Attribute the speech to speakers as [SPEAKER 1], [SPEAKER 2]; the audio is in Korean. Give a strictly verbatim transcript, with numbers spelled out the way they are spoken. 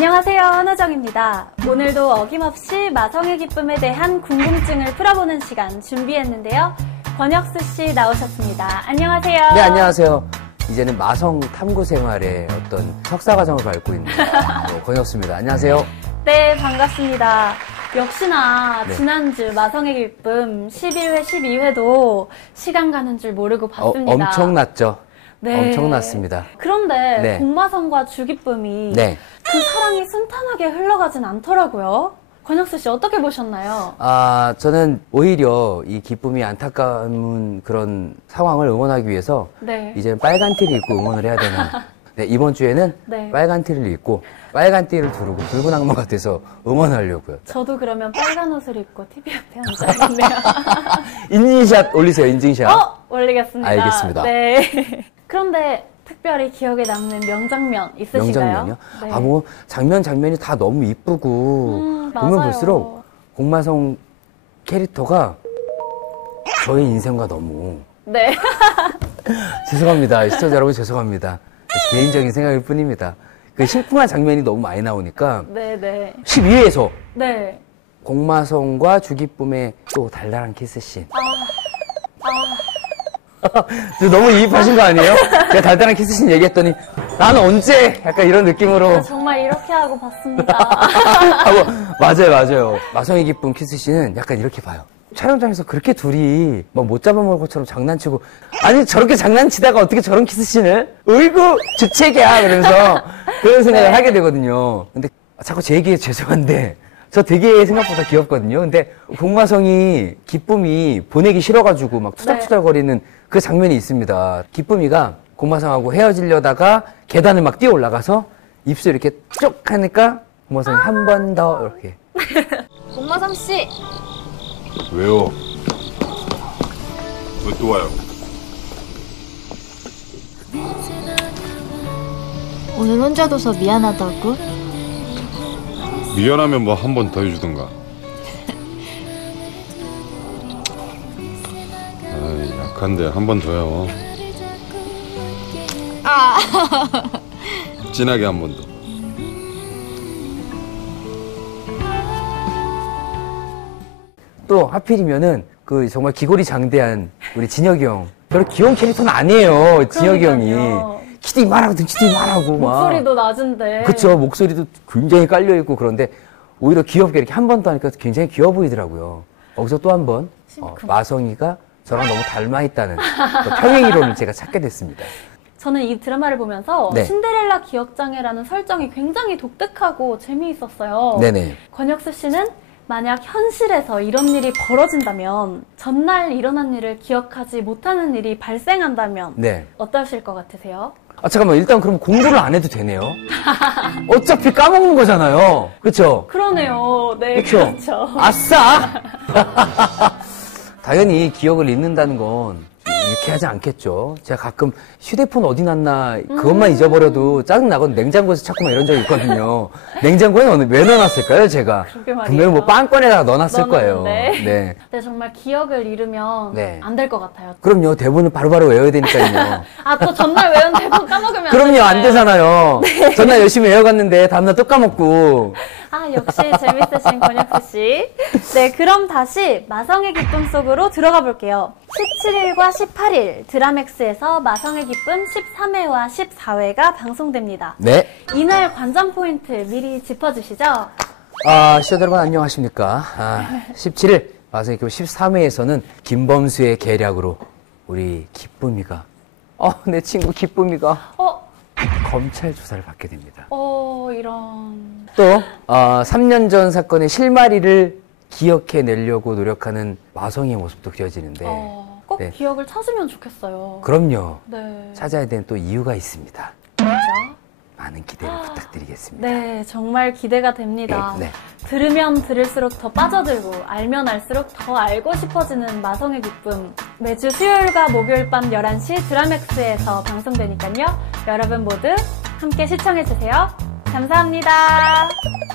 [SPEAKER 1] 안녕하세요, 한호정입니다. 오늘도 어김없이 마성의 기쁨에 대한 궁금증을 풀어보는 시간 준비했는데요. 권혁수 씨 나오셨습니다. 안녕하세요.
[SPEAKER 2] 네, 안녕하세요. 이제는 마성 탐구 생활의 어떤 석사과정을 밟고 있는 권혁수입니다. 안녕하세요.
[SPEAKER 1] 네, 반갑습니다. 역시나
[SPEAKER 2] 네.
[SPEAKER 1] 지난주 마성의 기쁨 십일 회, 십이 회도 시간 가는 줄 모르고 봤습니다.
[SPEAKER 2] 어, 엄청났죠?
[SPEAKER 1] 네.
[SPEAKER 2] 엄청났습니다.
[SPEAKER 1] 그런데
[SPEAKER 2] 네.
[SPEAKER 1] 공마성과 주기쁨이
[SPEAKER 2] 네.
[SPEAKER 1] 그 사랑이 순탄하게 흘러가진 않더라고요. 권혁수 씨 어떻게 보셨나요?
[SPEAKER 2] 아, 저는 오히려 이 기쁨이 안타까운 그런 상황을 응원하기 위해서
[SPEAKER 1] 네.
[SPEAKER 2] 이제 빨간 티를 입고 응원을 해야 되는. 네, 이번 주에는
[SPEAKER 1] 네.
[SPEAKER 2] 빨간 티를 입고 빨간 띠를 두르고 붉은 악마가 돼서 응원하려고요.
[SPEAKER 1] 저도 그러면 빨간 옷을 입고 티비 앞에 앉아있네요.
[SPEAKER 2] 인증샷 올리세요, 인증샷.
[SPEAKER 1] 어? 올리겠습니다.
[SPEAKER 2] 알겠습니다.
[SPEAKER 1] 네. 그런데 특별히 기억에 남는 명장면 있으신가요?
[SPEAKER 2] 명장면이요?
[SPEAKER 1] 네.
[SPEAKER 2] 아, 뭐 장면 장면이 다 너무 이쁘고
[SPEAKER 1] 음,
[SPEAKER 2] 보면
[SPEAKER 1] 맞아요.
[SPEAKER 2] 볼수록 공마성 캐릭터가 저의 인생과 너무
[SPEAKER 1] 네.
[SPEAKER 2] 죄송합니다. 시청자 여러분 죄송합니다. 개인적인 생각일 뿐입니다. 그 심쿵한 장면이 너무 많이 나오니까
[SPEAKER 1] 네, 네.
[SPEAKER 2] 십이 회에서
[SPEAKER 1] 네.
[SPEAKER 2] 공마성과 주기쁨의 또 달달한 키스씬.
[SPEAKER 1] 아, 아.
[SPEAKER 2] 너무 이입하신 거 아니에요? 제가 달달한 키스씬 얘기했더니 나는 언제? 약간 이런 느낌으로.
[SPEAKER 1] 정말 이렇게 하고 봤습니다.
[SPEAKER 2] 하고, 맞아요, 맞아요. 마성의 기쁨 키스씬은 약간 이렇게 봐요. 촬영장에서 그렇게 둘이 막 못 잡아먹을 것처럼 장난치고, 아니, 저렇게 장난치다가 어떻게 저런 키스씬을? 으이구, 주책이야! 그러면서 그런 생각을
[SPEAKER 1] 네.
[SPEAKER 2] 하게 되거든요. 근데 자꾸 제 얘기에 죄송한데, 저 되게 생각보다 귀엽거든요. 근데 공마성이 기쁨이 보내기 싫어가지고 막 투닥투닥거리는 그 장면이 있습니다. 기쁨이가 공마성하고 헤어지려다가 계단을 막 뛰어 올라가서 입술 이렇게 쭉 하니까 공마성이 한 번 더 이렇게.
[SPEAKER 1] 공마성 씨.
[SPEAKER 3] 왜요? 왜 또 와요?
[SPEAKER 4] 오늘 혼자 둬서 미안하다고?
[SPEAKER 3] 미안하면 뭐 한 번 더 해주든가. 아이, 약한데 한 번 더요.
[SPEAKER 4] 아.
[SPEAKER 3] 진하게 한 번 더.
[SPEAKER 2] 또 하필이면은 그 정말 기골이 장대한 우리 진혁이 형. 별로 귀여운 캐릭터는 아니에요. 진혁이 형이.
[SPEAKER 1] 그러니까요.
[SPEAKER 2] 키도 이만하고 등치도 이만하고 막.
[SPEAKER 1] 목소리도 낮은데.
[SPEAKER 2] 그쵸. 목소리도 굉장히 깔려있고 그런데 오히려 귀엽게 이렇게 한 번 더 하니까 굉장히 귀여워 보이더라고요. 거기서 또 한 번 어, 마성이가 저랑 너무 닮아있다는 또 평행이론을 제가 찾게 됐습니다.
[SPEAKER 1] 저는 이 드라마를 보면서
[SPEAKER 2] 네.
[SPEAKER 1] 신데렐라 기억장애라는 설정이 굉장히 독특하고 재미있었어요.
[SPEAKER 2] 네네.
[SPEAKER 1] 권혁수 씨는 만약 현실에서 이런 일이 벌어진다면 전날 일어난 일을 기억하지 못하는 일이 발생한다면
[SPEAKER 2] 네.
[SPEAKER 1] 어떠실 것 같으세요?
[SPEAKER 2] 아, 잠깐만. 일단 그럼 공부를 안 해도 되네요. 어차피 까먹는 거잖아요. 그쵸?
[SPEAKER 1] 그러네요. 네,
[SPEAKER 2] 그쵸?
[SPEAKER 1] 그렇죠.
[SPEAKER 2] 아싸! 당연히 기억을 잃는다는 건 이렇게 하지 않겠죠. 제가 가끔 휴대폰 어디 놨나 그것만
[SPEAKER 1] 음.
[SPEAKER 2] 잊어버려도 짜증나거든. 냉장고에서 찾고 막 이런 적이 있거든요. 냉장고에 어느- 왜 넣어놨을까요, 제가?
[SPEAKER 1] 그러게 말이에요.
[SPEAKER 2] 분명히 뭐 빵권에다가 넣어놨을 거예요.
[SPEAKER 1] 넣어놨는데.
[SPEAKER 2] 네.
[SPEAKER 1] 근데 정말 기억을 잃으면
[SPEAKER 2] 네.
[SPEAKER 1] 안 될 것 같아요.
[SPEAKER 2] 그럼요. 대본을 바로바로 외워야 되니까요.
[SPEAKER 1] 아, 또 전날 외운 대본 까먹으면
[SPEAKER 2] 그럼요. 안
[SPEAKER 1] 되잖아요.
[SPEAKER 2] 되잖아요. 전날 열심히 외워갔는데 다음날 또 까먹고.
[SPEAKER 1] 아, 역시 재밌으신 권혁수 씨. 네, 그럼 다시 마성의 기쁨 속으로 들어가 볼게요. 십칠 일과 십팔 일 드라맥스에서 마성의 기쁨 십삼 회와 십사 회가 방송됩니다.
[SPEAKER 2] 네.
[SPEAKER 1] 이날 관전 포인트 미리 짚어주시죠.
[SPEAKER 2] 아, 시청자 여러분 안녕하십니까. 아, 십칠 일 마성의 기쁨 십삼 회에서는 김범수의 계략으로 우리 기쁨이가, 어, 내 친구 기쁨이가
[SPEAKER 1] 어,
[SPEAKER 2] 검찰 조사를 받게 됩니다.
[SPEAKER 1] 어, 이런.
[SPEAKER 2] 또 어, 삼 년 전 사건의 실마리를 기억해내려고 노력하는 마성의 모습도 그려지는데
[SPEAKER 1] 어, 꼭
[SPEAKER 2] 네.
[SPEAKER 1] 기억을 찾으면 좋겠어요.
[SPEAKER 2] 그럼요.
[SPEAKER 1] 네.
[SPEAKER 2] 찾아야 되는 또 이유가 있습니다.
[SPEAKER 1] 그렇죠?
[SPEAKER 2] 많은 기대를 부탁드리겠습니다.
[SPEAKER 1] 네, 정말 기대가 됩니다.
[SPEAKER 2] 네.
[SPEAKER 1] 들으면 들을수록 더 빠져들고 알면 알수록 더 알고 싶어지는 마성의 기쁨. 매주 수요일과 목요일 밤 열한 시 드라맥스에서 방송되니까요. 여러분 모두 함께 시청해주세요. 감사합니다.